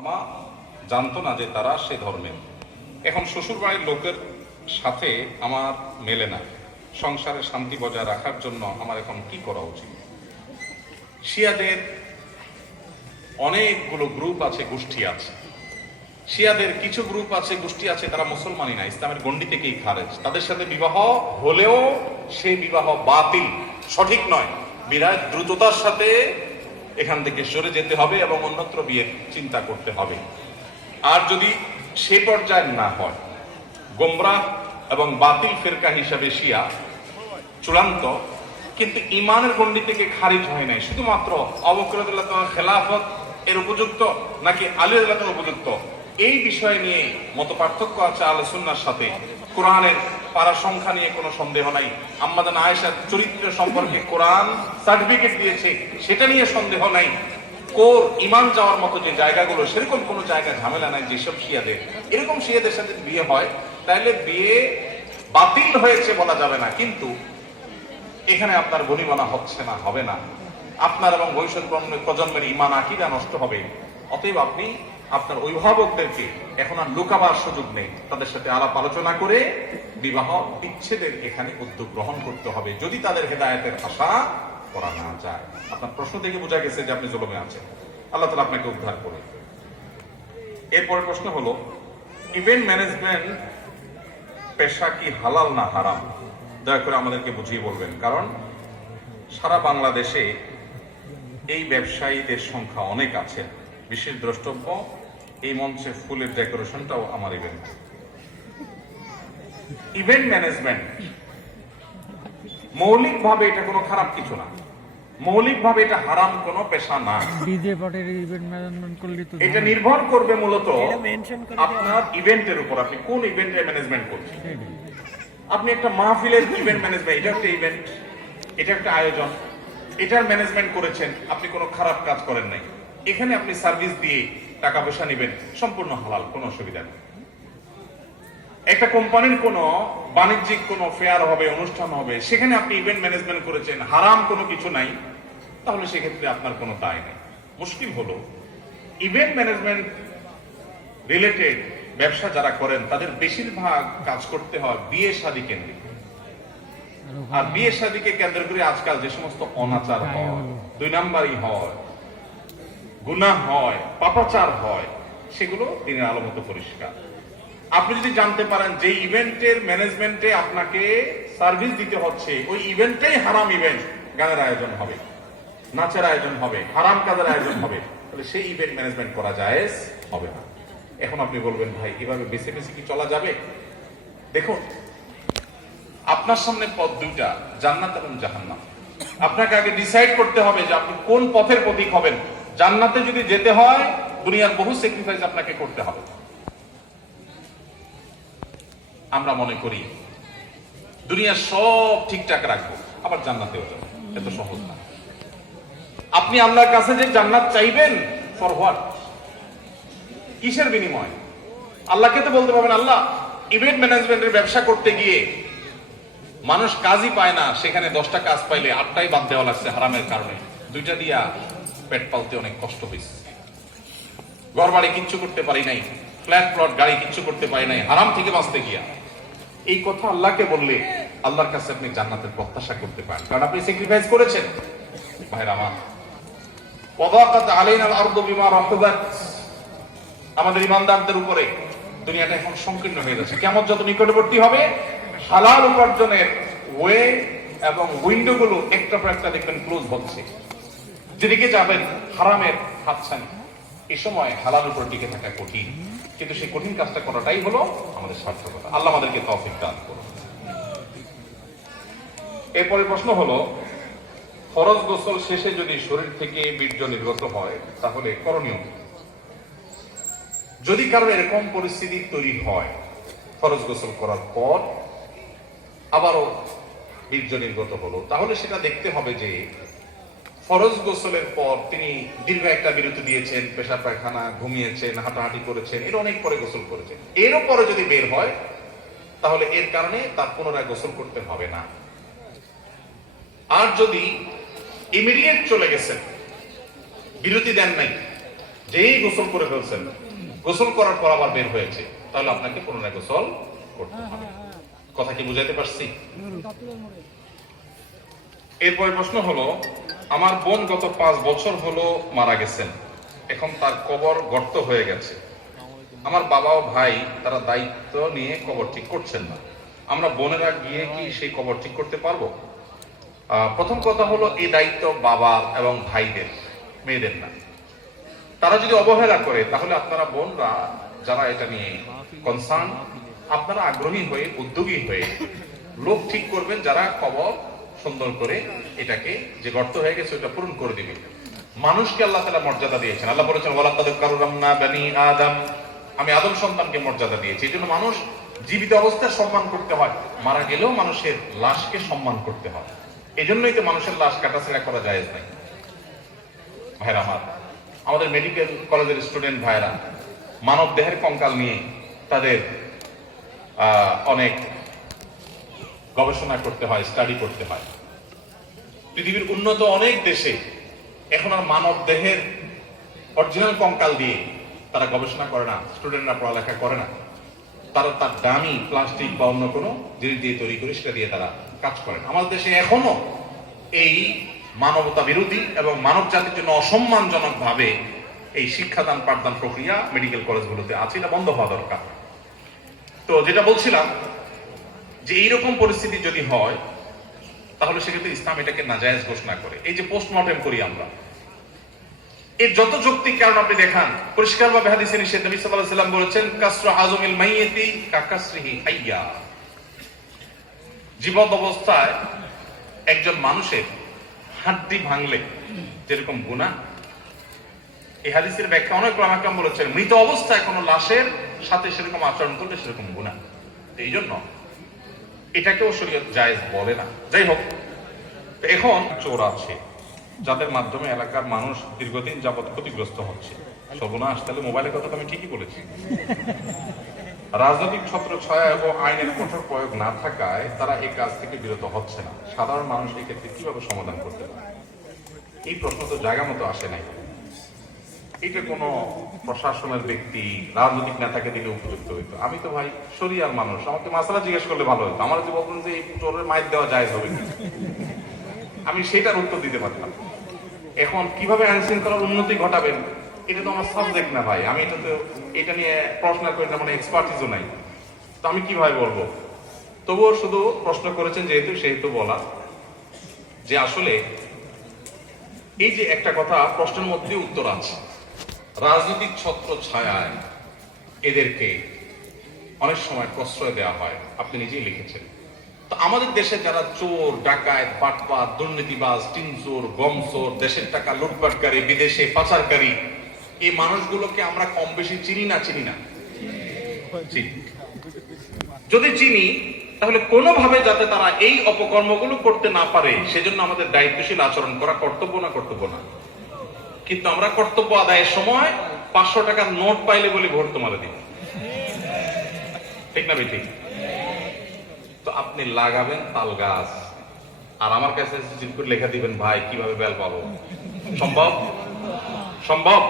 মা জানতো না যে তারা সে ধর্মের এখন শ্বশুর বাড়ির লোকের সাথে আমার মেলে না। সংসারে শান্তি বজায় রাখার জন্য আমার এখন কি করা উচিত? শিয়াদের অনেকগুলো গ্রুপ আছে, গোষ্ঠী আছে। শিয়াদের কিছু গ্রুপ আছে, গোষ্ঠী আছে, তারা মুসলমানই না, ইসলামের গণ্ডি থেকেই খারেজ। তাদের সাথে বিবাহ হলেও সেই বিবাহ বাতিল, সঠিক নয়। বিরাট দ্রুততার সাথে এখান থেকে সরে যেতে হবে এবং অন্যত্র বিয়ের চিন্তা করতে হবে। আর যদি সে পর্যায়ে না হয় গোমরা এবং বাতিল ফেরকা হিসাবে শিয়া চূড়ান্ত, কিন্তু ইমানের গণ্ডি থেকে খারিজ হয় নাই, শুধুমাত্র অবকরতুল্লাহ খেলাফত এর উপযুক্ত নাকি আলী উপযুক্ত? এই বিষয় নিয়ে মত পার্থক্য আছে আলোচনার সাথে। কোরআনের পারা সংখ্যা নিয়ে কোনো সন্দেহ নাই। আম্মাদান আয়েশার চরিত্র সম্পর্কে কোরআন সার্টিফিকেট দিয়েছে, সেটা নিয়ে সন্দেহ নাই। কোর ইমান যাওয়ার মতো যে জায়গাগুলো, সেরকম কোনো জায়গা ঝামেলা নাই যেসব শিয়াদের। এরকম শিয়াদের সাথে বিয়ে হয় তাহলে বিয়ে বাতিল হয়েছে বলা যাবে না, কিন্তু এখানে আপনার গণিমানা হচ্ছে না, হবে না। আপনার এবং ভবিষ্যৎ প্রজন্মের- ইমান আকিদা নষ্ট হবে। অতএব আপনি আপনার অভিভাবকদেরকে এখন আর লুকাবার সুযোগ নেই। তাদের সাথে আলাপ আলোচনা করে বিবাহ বিচ্ছেদের এখানে উদ্যোগ গ্রহণ করতে হবে। যদি তাদের হেদায়তের আশা করা না যায়। আপনার প্রশ্ন থেকে বোঝা গেছে যে আপনি জলমে আছেন। আল্লাহ তালা আপনাকে উদ্ধার করে এরপরে প্রশ্ন হলো ইভেন্ট ম্যানেজমেন্ট পেশা কি হালাল না হারাম? দয়া করে আমাদেরকে বুঝিয়ে বলবেন। কারণ সারা বাংলাদেশে এই ব্যবসায়ীদের সংখ্যা অনেক আছে। বিশেষ দ্রষ্টব্য এই মঞ্চে ফুলের ডেকোরেশনটাও আমার ইভেন্ট ইভেন্ট ম্যানেজমেন্ট মৌলিকভাবে এটা কোনো খারাপ কিছু না। মৌলিকভাবে এটা হারাম কোনো পেশা না। ডিজে পার্টির ইভেন্ট ম্যানেজমেন্ট করলে তো এটা নির্ভর করবে মূলত আপনার ইভেন্টের উপর। আপনি কোন ইভেন্টের ম্যানেজমেন্ট করছেন? আপনি একটা মাহফিলের ইভেন্ট ম্যানেজমেন্ট এটা একটা ইভেন্ট এটা একটা আয়োজন। এটার ম্যানেজমেন্ট করেছেন আপনি কোনো খারাপ কাজ করেন নাই। এখানে আপনি সার্ভিস দিয়ে টাকা পয়সা নেবেন সম্পূর্ণ হালাল কোনো অসুবিধা নেই। একটা কোম্পানির কোনো বাণিজ্যিক কোনো ফেয়ার হবে অনুষ্ঠান হবে সেখানে আপনি ইভেন্ট ম্যানেজমেন্ট করেছেন হারাম কোনো কিছু নাই তাহলে সেক্ষেত্রে আপনার কোনো দায় নেই। মুশকিল হলো ইভেন্ট ম্যানেজমেন্ট রিলেটেড ব্যবসা যারা করেন তাদের বেশিরভাগ কাজ করতে হয় বিয়ে শাদী কেন্দ্রিক। আর বিয়ে শাদীকে কেন্দ্র করে আজকাল যে সমস্ত অনাচার হয়। দুই নাম্বারই হয়। গুনাহ হয়, পাপাচার হয়, সেগুলো দিনের আলো মতো পরিষ্কার। আপনি যদি জানতে পারেন যে ইভেন্টের ম্যানেজমেন্টে আপনাকে সার্ভিস দিতে হচ্ছে, ওই ইভেন্টটাই হারাম ইভেন্ট, গানের আয়োজন হবে, নাচের আয়োজন হবে, হারাম কাজের আয়োজন হবে, তাহলে সেই ইভেন্ট ম্যানেজমেন্ট করা যায় হবে না। এখন আপনি বলবেন, ভাই, এভাবে বেছে বেছে কি চলা যাবে? দেখুন, আপনার সামনে পথ দুইটা, জান্নাত এবং জাহান্নাম। আপনাকে আগে ডিসাইড করতে হবে যে আপনি কোন পথের প্রতীক হবেন। জান্নাতে যদি যেতে হয়, দুনিয়ার বহু স্যাক্রিফাইস আপনাকে করতে হবে। আমরা মনে করি, দুনিয়ার সব ঠিকঠাক রাখব, আবার জান্নাতেও যাব। এত সহজ না। আপনি আল্লাহর কাছে যে জান্নাত চাইবেন ফর হোয়াট কিসের বিনিময়? আল্লাহকে তো বলতে পারবেন, আল্লাহ ইভেন্ট ম্যানেজমেন্টের ব্যবসা করতে গিয়ে মানুষ কাজই পায় না, সেখানে দশটা কাজ পাইলে আটটাই বাদ দেওয়া লাগছে হারামের কারণে। দুইটা দিয়া পেট পালতে অনেক কষ্ট হয়েছে ঘর বাড়ি কিচ্ছু করতে পারি নাই, ফ্ল্যাট প্লট, গাড়ি কিচ্ছু করতে পারি নাই, হারাম থেকে বাঁচতে গিয়া। এই কথা আল্লাহকে বললে আল্লাহর কাছে আপনি জান্নাতের প্রত্যাশা করতে পারেন। কারণ আপনি স্যাক্রিফাইস করেছেন। ভাইরা আমার বিমা আমাদের ইমানদারদের উপরে দুনিয়াটা এখন সংকীর্ণ হয়ে যাচ্ছে। কেমন যত নিকটবর্তী হবে, হালাল উপার্জনের ওয়ে এবং উইন্ডো গুলো একটা পর একটা দেখবেন ক্লোজ হচ্ছে। যেদিকে যাবেন, হারামের হাতছানি এই সময় হালাল উপর টিকে থাকা কঠিন, কিন্তু সেই কঠিন কাজটা করাটাই হলো আমাদের সার্থকতা। আল্লাহ আমাদেরকে তৌফিক দান করুন। এরপরে প্রশ্ন হলো, ফরজ গোসল শেষে যদি শরীর থেকে বীর্য নির্গত হয়, তাহলে করণীয় যদি কারও এরকম পরিস্থিতি তৈরি হয়, ফরজ গোসল করার পর আবারও বীর্য নির্গত হলো, তাহলে সেটা দেখতে হবে যে ফরজ গোসলের পর তিনি দীর্ঘ একটা বিরতি দিয়েছেন পেশা পায়খানা ঘুমিয়েছেন, হাঁটাহাঁটি করেছেন, এর অনেক পরে গোসল করেছেন। এরও পরে যদি বের হয়, তাহলে এর কারণে তার পুনরায় গোসল করতে হবে না। আর যদি ইমিডিয়েট চলে গেছেন, বিরতি দেন নাই, যেই গোসল করে ফেলছেন, গোসল করার পর আবার বের হয়েছে, তাহলে আপনাকে পুনরায় গোসল করতে হবে। কথা কি বুঝাইতে পারছি? এরপরে প্রশ্ন হলো আমার বোন গত পাঁচ বছর হলো মারা গেছেন। এখন তার কবর গর্ত হয়ে গেছে। আমার বাবা ও ভাই তারা দায়িত্ব নিয়ে কবর ঠিক করছেন না। আমরা বোনেরা গিয়ে কি সেই কবর ঠিক করতে পারব? প্রথম কথা হলো এই দায়িত্ব বাবা এবং ভাইদের, মেয়েদের না। তারা যদি অবহেলা করে, তাহলে আপনারা বোনরা যারা এটা নিয়ে কনসার্ন আপনারা আগ্রহী হয়ে, উদ্যোগী হয়ে লোক ঠিক করবেন যারা কবর সুন্দর করে এটাকে যে গর্ত হয়ে গেছে, ওটা পূরণ করে দিবে। মানুষকে আল্লাহ তালা মর্যাদা দিয়েছেন। আল্লাহ বলেছেন, ওয়ালাকাদ কাররামনা বানি আদম। আমি আদম সন্তানকে মর্যাদা দিয়েছি। এই জন্য মানুষ জীবিত অবস্থায় সম্মান করতে হয়। মারা গেলেও মানুষের লাশকে সম্মান করতে হয়। এজন্যই তো মানুষের লাশ কাটাছেড়া করা যায় নাই। ভাইরা আমার, আমাদের মেডিকেল কলেজের স্টুডেন্ট ভাইরা, মানব দেহের কঙ্কাল নিয়ে তাদের অনেক গবেষণা করতে হয় স্টাডি করতে হয়। পৃথিবীর উন্নত অনেক দেশে এখন আর মানব দেহের অরিজিনাল কঙ্কাল দিয়ে তারা গবেষণা করে না স্টুডেন্টরা পড়ালেখা করে না। তারা তার দামি প্লাস্টিক বা অন্য কোনো জিনিস দিয়ে তৈরি করে সেটা দিয়ে তারা কাজ করেন আমাদের দেশে এখনও এই মানবতা বিরোধী এবং মানব জাতির জন্য অসম্মানজনক ভাবে এই শিক্ষাদান পাঠদান প্রক্রিয়া মেডিকেল কলেজগুলোতে আছে, এটা বন্ধ হওয়া দরকার। তো যেটা বলছিলাম যে এইরকম পরিস্থিতি যদি হয় তাহলে সেক্ষেত্রে ইসলাম এটাকে নাজায়েজ ঘোষণা করে। এই যে পোস্টমর্টেম করি আমরা। এর যত যৌক্তিক কারণ আপনি দেখান পরিষ্কার ভাবে হাদিসে নিষেধ। নবী সাল্লাল্লাহু আলাইহি সাল্লাম বলেছেন, কাসরু আজমিল মাইয়িতি কাকাসরিহি হাইয়া। জীবন অবস্থায় একজন মানুষের হাড্ডি ভাঙলে যেরকম গুনাহ, এই হাদিসের ব্যাখ্যা অনেক রামাকাম বলেছেন, মৃত অবস্থায় কোনো লাশের সাথে সেরকম আচরণ করলে সেরকম তো এই জন্য এটাকেও শরীয়ত জায়েজ বলে না। যাই হোক এখন চোর আছে, যাদের মাধ্যমে এলাকার মানুষ দীর্ঘদিন যাবৎ ক্ষতিগ্রস্ত হচ্ছে। সর্বনাশ, তাহলে মোবাইলের কথা তো আমি ঠিকই বলেছি। রাজনৈতিক ছত্র ছায়া এবং আইনের কঠোর প্রয়োগ না থাকায় তারা এই কাজ থেকে বিরত হচ্ছে না। সাধারণ মানুষ এই ক্ষেত্রে কীভাবে সমাধান করতে পারে? এই প্রশ্ন তো জায়গা মতো আসে নাই। এটা কোনো প্রশাসনের ব্যক্তি, রাজনৈতিক নেতাকে দিলে উপযুক্ত হইতো। আমি তো ভাই শরিয়ার মানুষ, আমাকে মাসালা জিজ্ঞেস করলে ভালো হতো আমার যদি বলতেন যে এই চোরের মাইক দেওয়া যায় হবে আমি সেটার উত্তর দিতে পারতাম। এখন কীভাবে আইন শৃঙ্খলার উন্নতি ঘটাবেন, এটা তো আমার সাবজেক্ট না ভাই। আমি এটা তো এটা নিয়ে পড়াশোনা করি না মানে এক্সপার্টিসও নাই। তো আমি কীভাবে বলব? তবুও শুধু প্রশ্ন করেছেন যেহেতু, সেহেতু বলা। যে আসলে এই যে একটা কথা প্রশ্নের মধ্যে উত্তর আছে। রাজনৈতিক ছত্র ছায়ায় এদেরকে অনেক সময় প্রশ্রয় দেওয়া হয়। আপনি নিজেই লিখেছেন। তো আমাদের দেশে যারা চোর, ডাকাত, বাটপাত, দুর্নীতিবাজ টিনচোর গমচোর, দেশের টাকা লুটপাটকারী, বিদেশে পাচারকারী, এই মানুষগুলোকে আমরা কম বেশি চিনি না চিনি না? যদি চিনি, তাহলে কোনোভাবে যাতে তারা এই অপকর্মগুলো করতে না পারে, সেজন্য আমাদের দায়িত্বশীল আচরণ করা কর্তব্য না কর্তব্য না। কিন্তু আমরা কর্তব্য আদায়ের সময় পাঁচশো টাকার নোট পাইলে বলে ভোট তোমাদের দিন ঠিক না বেঠিক তো আপনি লাগাবেন তাল গাছ। আর আমার কাছে করে লেখা দিবেন, ভাই, কীভাবে বেল পাবো? সম্ভব? সম্ভব?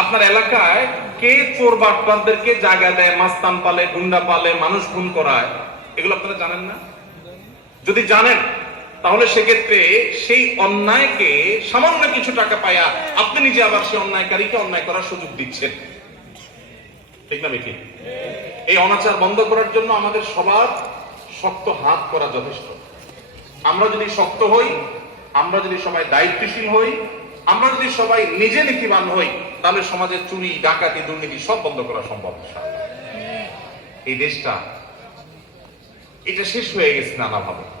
আপনার এলাকায় কে চোর বাটপারদেরকে জায়গা দেয়, মাস্তান পালে, গুন্ডা পালে, মানুষ খুন করায়? এগুলো আপনারা জানেন না? যদি জানেন তাহলে সেক্ষেত্রে সেই অন্যায়কে সামান্য কিছু টাকা পায়া আপনি নিজে আবার সেই অন্যায়কারীকে অন্যায় করার সুযোগ দিচ্ছেন। ঠিক না বেঠিক? এই অনাচার বন্ধ করার জন্য আমাদের সবার শক্ত হাত করা যথেষ্ট। আমরা যদি শক্ত হই, আমরা যদি সবাই দায়িত্বশীল হই, আমরা যদি সবাই নিজে নীতিবান হই, তাহলে সমাজের চুরি, ডাকাতি, দুর্নীতি সব বন্ধ করা সম্ভব। এই দেশটা, এটা শেষ হয়ে গেছে নানাভাবে।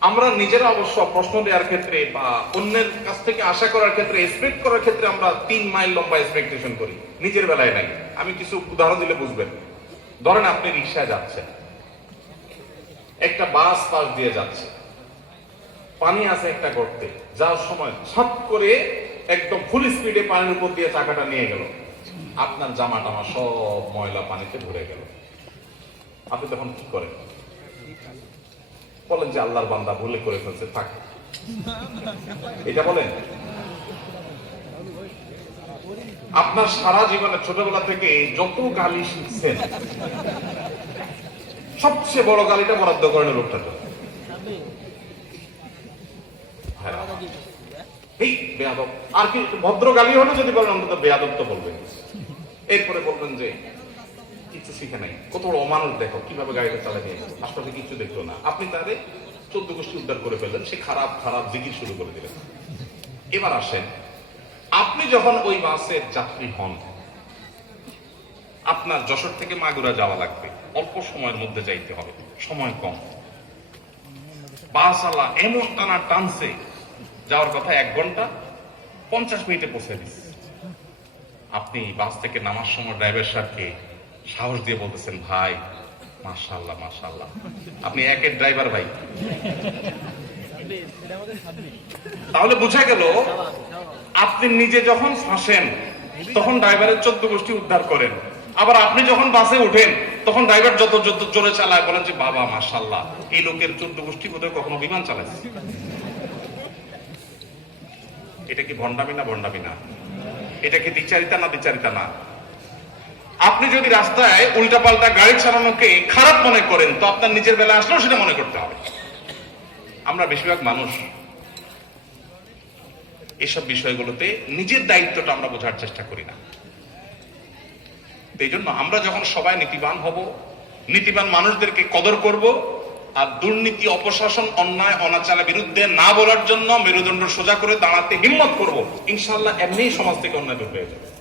আমরা নিজেরা অবশ্য প্রশ্ন দেওয়ার ক্ষেত্রে বা অন্যের কাছ থেকে আশা করার ক্ষেত্রে এক্সপেক্ট করার ক্ষেত্রে আমরা তিন মাইল লম্বা এক্সপেকটেশন করি, নিজের বেলায় নাই। আমি কিছু উদাহরণ দিলে বুঝবেন। ধরেন আপনি রিক্সায় যাচ্ছেন। একটা বাস পাশ দিয়ে যাচ্ছে। পানি আছে একটা গর্তে। যাওয়ার সময় ছট করে একদম ফুল স্পিডে পানির উপর দিয়ে চাকাটা নিয়ে গেল। আপনার জামা টামা সব ময়লা পানিতে ভরে গেল। আপনি তখন কি করেন? বলেন যে আল্লাহর বান্দা ভুলে করে ফেলছে, থাক। এটা বলেন? আপনার সারা জীবনে ছোটবেলা থেকে যত গালি শিখছেন, সবচেয়ে বড় গালিটা বরাদ্দ করেন লোকটা হ্যাঁ। এই বেয়াদব। আর কি ভদ্র গালি হলে যদি বলেন, অন্তত বেয়াদব তো বলবেন। এরপরে বলবেন যে কিছু শিখে নাই। কত বড় অমানুষ দেখো, কীভাবে গাড়িটা চালাতে আশপাশে কিছু দেখল না। আপনি তাদের চোদ্দ গোষ্ঠী উদ্ধার করে ফেললেন, সে খারাপ খারাপ জিগির শুরু করে দিলেন। এবার আসেন, আপনি যখন ওই বাসের যাত্রী হন, আপনার যশোর থেকে মাগুরা যাওয়া লাগবে। অল্প সময়ের মধ্যে যাইতে হবে, সময় কম। বাসওয়ালা এমন টানা টানছে, যাওয়ার কথা এক ঘণ্টা, পঞ্চাশ মিনিটে পৌঁছে দিচ্ছে আপনি বাস থেকে নামার সময় ড্রাইভার সাহেবকে সাহস দিয়ে বলতেছেন, ভাই মাশাল্লাহ মাশাল্লাহ আপনি একের ড্রাইভার, ভাই। তাহলে বুঝা গেল, আপনি নিজে যখন ফাঁসেন, তখন ড্রাইভারের চোদ্দ গোষ্ঠী উদ্ধার করেন। আবার আপনি যখন বাসে ওঠেন তখন ড্রাইভার যত যত জোরে চালায়, বলেন যে, বাবা মাশাল্লাহ এই লোকের চোদ্দ গোষ্ঠী বোধহয় কখনো বিমান চালাইছে এটা কি ভণ্ডামি না ভণ্ডামি না? এটা কি দ্বিচারিতা না দ্বিচারিতা না? আপনি যদি রাস্তায় উল্টাপাল্টা গাড়ি চালানোকে খারাপ মনে করেন, তো আপনার নিজের বেলা আসলেও সেটা মনে করতে হবে। আমরা বেশিরভাগ মানুষ এসব বিষয়গুলোতে নিজের দায়িত্বটা আমরা বোঝার চেষ্টা করি না। এই জন্য আমরা যখন সবাই নীতিবান হব, নীতিবান মানুষদেরকে কদর করব, আর দুর্নীতি, অপশাসন, অন্যায়, অনাচারের বিরুদ্ধে না বলার জন্য মেরুদণ্ড সোজা করে দাঁড়াতে হিম্মত করব ইনশাল্লাহ এমনিই সমাজ থেকে অন্যায় দূর হয়ে যাবে।